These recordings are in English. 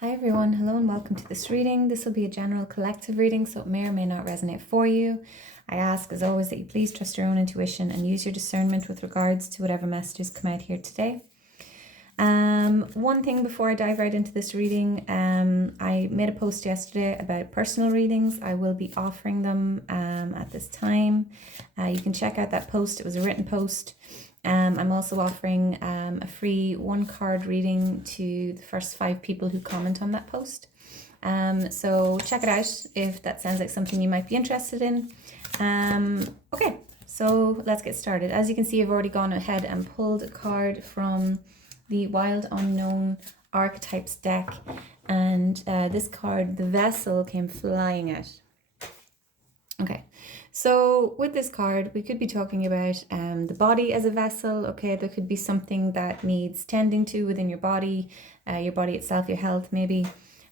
Hi everyone, hello and welcome to this reading. This will be a general collective reading, so it may or may not resonate for you. I ask, as always, that you please trust your own intuition and use your discernment with regards to whatever messages come out here today. One thing before I dive right into this reading, I made a post yesterday about personal readings. I will be offering them at this time. You can check out that post. It was a written post. I'm also offering a free 1-card reading to the first 5 people who comment on that post. So check it out if that sounds like something you might be interested in. Okay, so let's get started. As you can see, I've already gone ahead and pulled a card from the Wild Unknown Archetypes deck, and this card, the Vessel, came flying out. Okay, so with this card, we could be talking about the body as a vessel. Okay, there could be something that needs tending to within your body itself, your health maybe.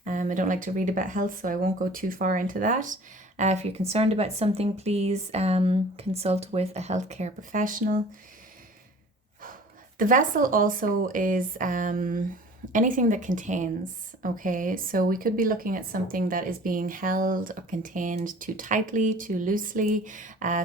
I don't like to read about health, so I won't go too far into that. If you're concerned about something, please consult with a healthcare professional. The vessel also is anything that contains, okay? So we could be looking at something that is being held or contained too tightly, too loosely,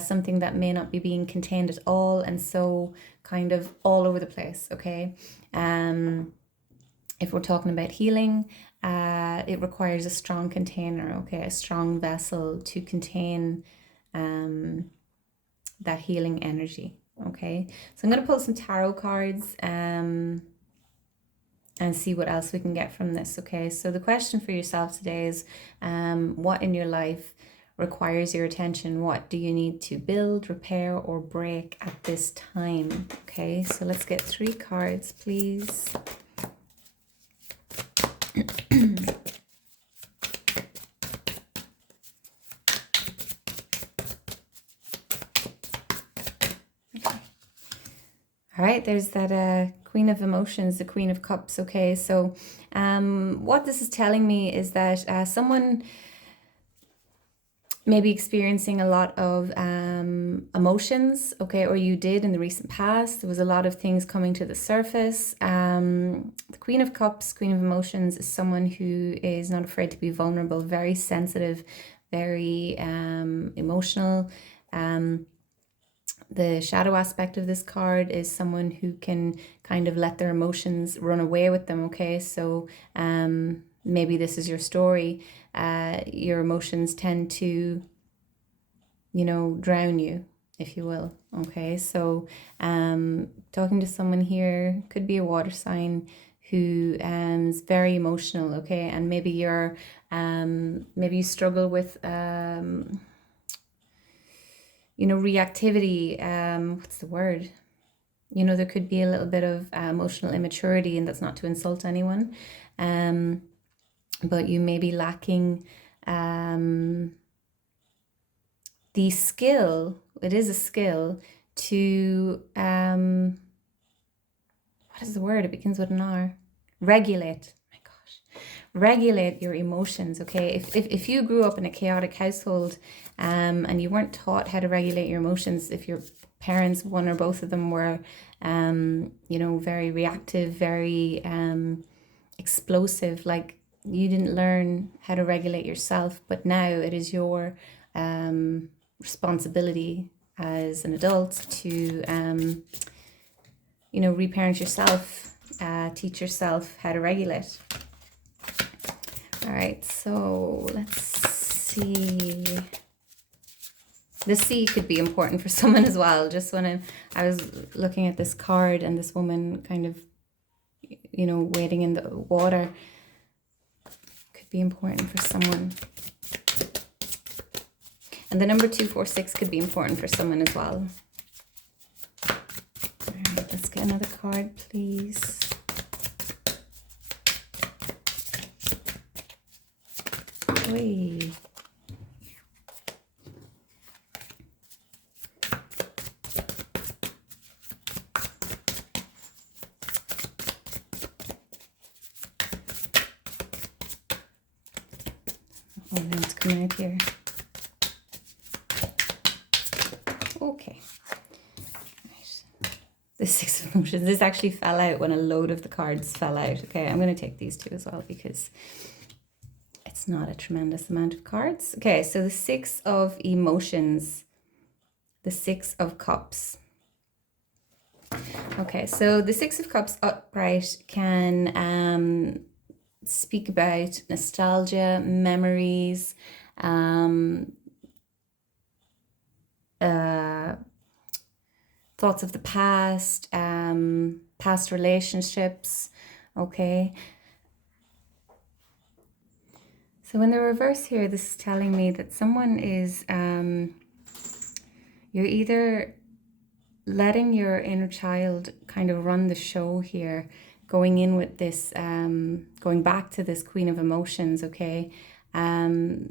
something that may not be being contained at all, and so kind of all over the place, okay? If we're talking about healing, it requires a strong container, okay? A strong vessel to contain that healing energy, okay? So I'm going to pull some tarot cards and see what else we can get from this, okay? So the question for yourself today is, what in your life requires your attention? What do you need to build, repair, or break at this time? Okay, so let's get 3 cards, please. All right, there's that Queen of Emotions, the Queen of Cups, okay? So what this is telling me is that someone may be experiencing a lot of emotions, okay? Or you did in the recent past. There was a lot of things coming to the surface. The Queen of Cups, Queen of Emotions, is someone who is not afraid to be vulnerable, very sensitive, very emotional. The shadow aspect of this card is someone who can kind of let their emotions run away with them, okay? So maybe this is your story. Your emotions tend to, drown you, if you will, okay? So talking to someone here, could be a water sign who is very emotional, okay? And maybe maybe you struggle with reactivity, what's the word? There could be a little bit of emotional immaturity, and that's not to insult anyone. But you may be lacking the skill, it is a skill, to, what is the word? It begins with an R. Regulate. Regulate your emotions, okay? If you grew up in a chaotic household and you weren't taught how to regulate your emotions, if your parents, one or both of them, were very reactive, very explosive, like you didn't learn how to regulate yourself, but now it is your responsibility as an adult to reparent yourself, teach yourself how to regulate. All right, so let's see. The sea could be important for someone as well. Just when I was looking at this card and this woman kind of, wading in the water, could be important for someone. And the number 246 could be important for someone as well. All right, let's get another card, please. Wait. Oh, no, it's coming out here. Okay. Right. The 6 of emotions. This actually fell out when a load of the cards fell out. Okay, I'm going to take these two as well because it's not a tremendous amount of cards. Okay, so the Six of Emotions, the Six of Cups. Okay, so the Six of Cups upright can speak about nostalgia, memories, thoughts of the past, past relationships. Okay. So in the reverse here, this is telling me that someone is, you're either letting your inner child kind of run the show here, going in with this, going back to this Queen of Emotions, okay? There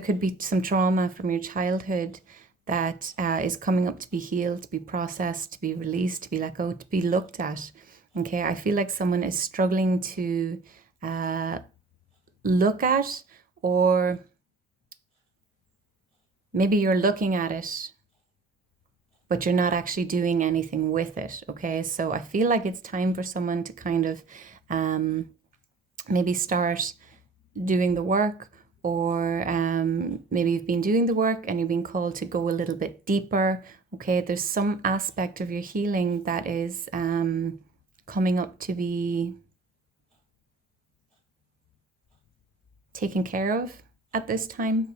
could be some trauma from your childhood that is coming up to be healed, to be processed, to be released, to be let go, to be looked at, okay? I feel like someone is struggling to look at, or maybe you're looking at it but you're not actually doing anything with it, okay? So I feel like it's time for someone to kind of maybe start doing the work, or maybe you've been doing the work and you've been called to go a little bit deeper, okay? There's some aspect of your healing that is coming up to be taken care of at this time.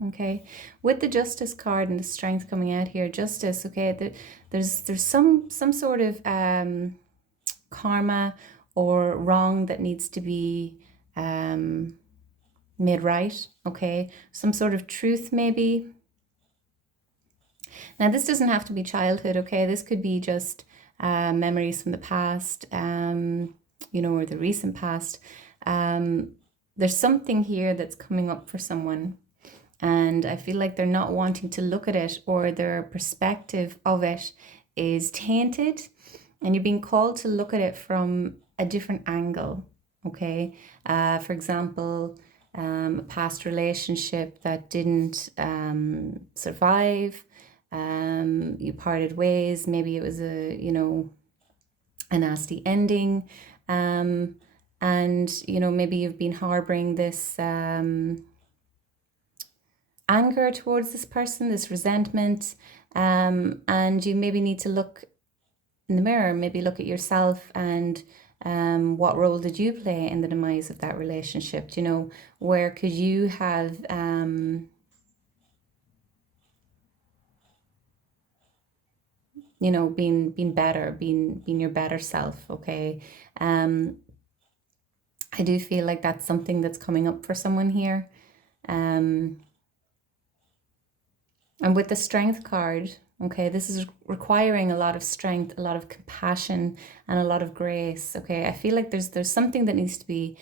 Okay, with the Justice card and the Strength coming out here, Justice, okay, there's some sort of karma or wrong that needs to be made right, okay, some sort of truth maybe. Now this doesn't have to be childhood, okay, this could be just memories from the past, you know, or the recent past. There's something here that's coming up for someone, and I feel like they're not wanting to look at it, or their perspective of it is tainted, and you're being called to look at it from a different angle, okay? For example, a past relationship that didn't survive, you parted ways, maybe it was a nasty ending, and maybe you've been harboring this anger towards this person, this resentment, and you maybe need to look in the mirror, maybe look at yourself, and what role did you play in the demise of that relationship? Where could you have been better, been your better self, okay? I do feel like that's something that's coming up for someone here. And with the Strength card, okay, this is requiring a lot of strength, a lot of compassion, and a lot of grace, okay? I feel like there's something that needs to be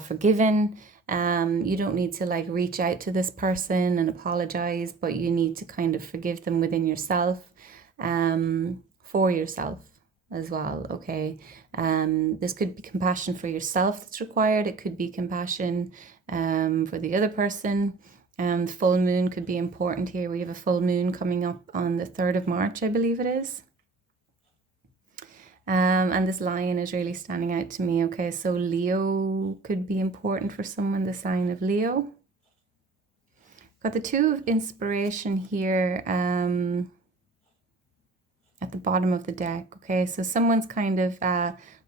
forgiven. You don't need to reach out to this person and apologize, but you need to kind of forgive them within yourself, for yourself as well, okay? This could be compassion for yourself that's required. It could be compassion for the other person. Full moon could be important here. We have a full moon coming up on the 3rd of March, I believe it is. And this lion is really standing out to me. Okay, so Leo could be important for someone, the sign of Leo. Got the Two of Inspiration here at the bottom of the deck. Okay, so someone's kind of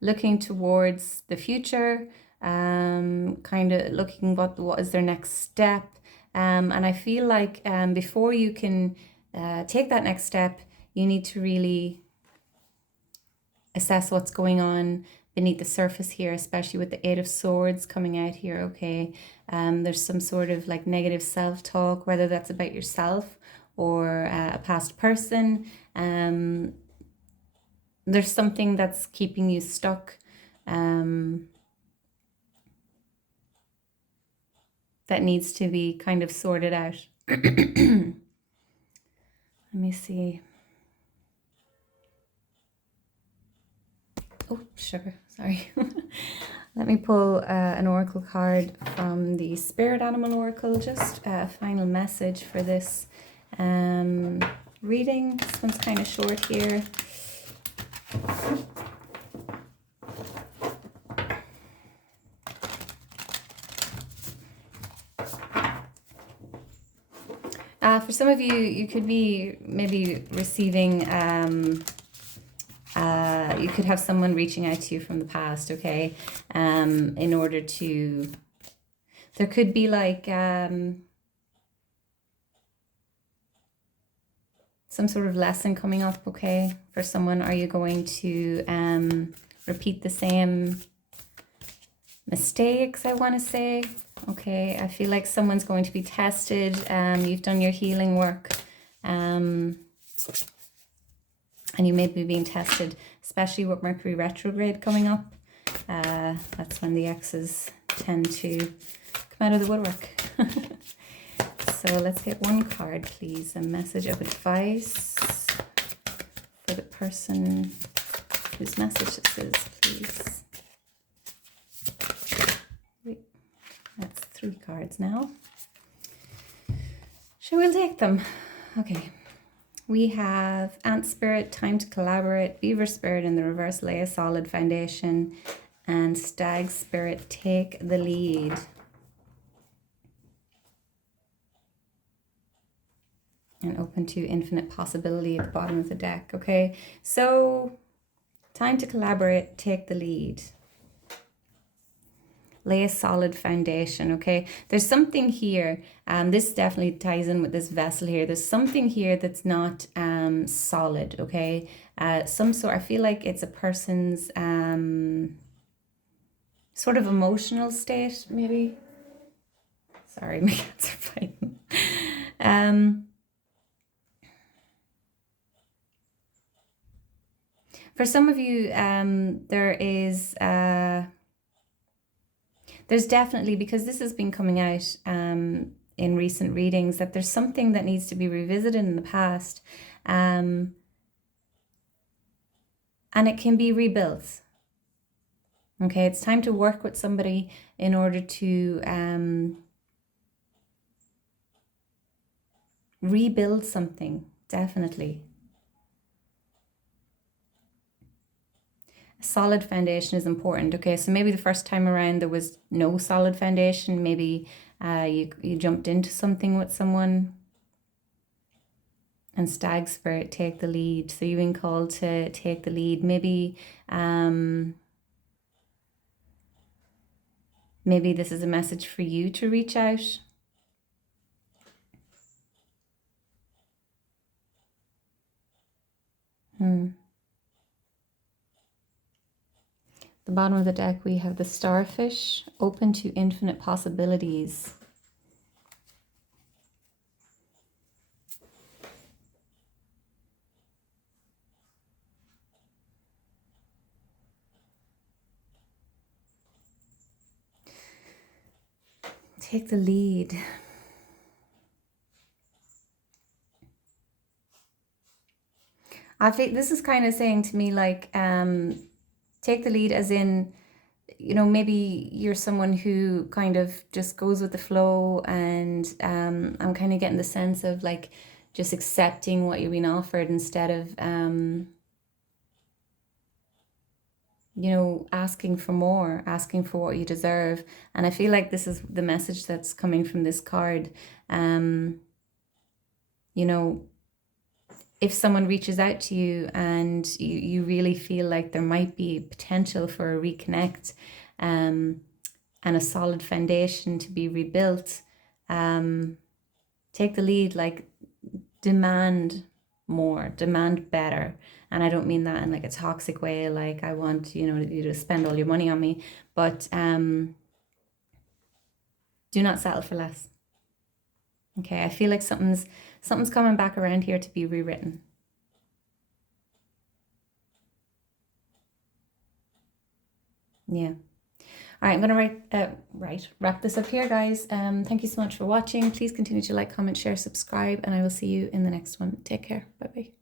looking towards the future, kind of looking what is their next step. And I feel like before you can take that next step, you need to really assess what's going on beneath the surface here, especially with the Eight of Swords coming out here, okay? There's some sort of negative self-talk, whether that's about yourself or a past person. There's something that's keeping you stuck. That needs to be kind of sorted out. Let me see. Oh, sugar, sorry. Let me pull an oracle card from the Spirit Animal Oracle, just a final message for this reading. This one's kind of short here. For some of you, you could be maybe receiving, you could have someone reaching out to you from the past, okay? In order to, there could be like some sort of lesson coming up, okay? For someone, are you going to repeat the same mistakes, I want to say? Okay, I feel like someone's going to be tested. You've done your healing work. And you may be being tested, especially with Mercury retrograde coming up. That's when the exes tend to come out of the woodwork. So let's get one card, please. A message of advice for the person whose message this is, please. That's 3 cards now. Shall we take them? Okay. We have Ant Spirit, Time to Collaborate, Beaver Spirit in the reverse, Lay a Solid Foundation, and Stag Spirit, Take the Lead. And Open to Infinite Possibility at the bottom of the deck, okay? So, Time to Collaborate, Take the Lead. Lay a solid foundation, okay? There's something here, this definitely ties in with this vessel here. There's something here that's not solid, okay? Some sort, I feel like it's a person's sort of emotional state, maybe. Sorry, my cats are fighting. For some of you, there's definitely, because this has been coming out in recent readings, that there's something that needs to be revisited in the past, and it can be rebuilt. Okay, it's time to work with somebody in order to rebuild something, definitely. Solid foundation is important. Okay, so maybe the first time around there was no solid foundation. Maybe you jumped into something with someone. And Stag Spirit, take the lead. So you've been called to take the lead. Maybe maybe this is a message for you to reach out. The bottom of the deck, we have the Starfish, Open to Infinite Possibilities. Take the lead. I think this is kind of saying to me like, take the lead as in, you know, maybe you're someone who kind of just goes with the flow, and I'm kind of getting the sense of like just accepting what you're being offered instead of, you know, asking for more, asking for what you deserve. And I feel like this is the message that's coming from this card. You know, if someone reaches out to you and you really feel like there might be potential for a reconnect, and a solid foundation to be rebuilt, take the lead, like demand more, demand better. And I don't mean that in like a toxic way, like I want, you know, you to spend all your money on me, but do not settle for less. Okay, I feel like something's coming back around here to be rewritten. Yeah. All right, I'm going to wrap this up here, guys. Thank you so much for watching. Please continue to like, comment, share, subscribe, and I will see you in the next one. Take care. Bye-bye.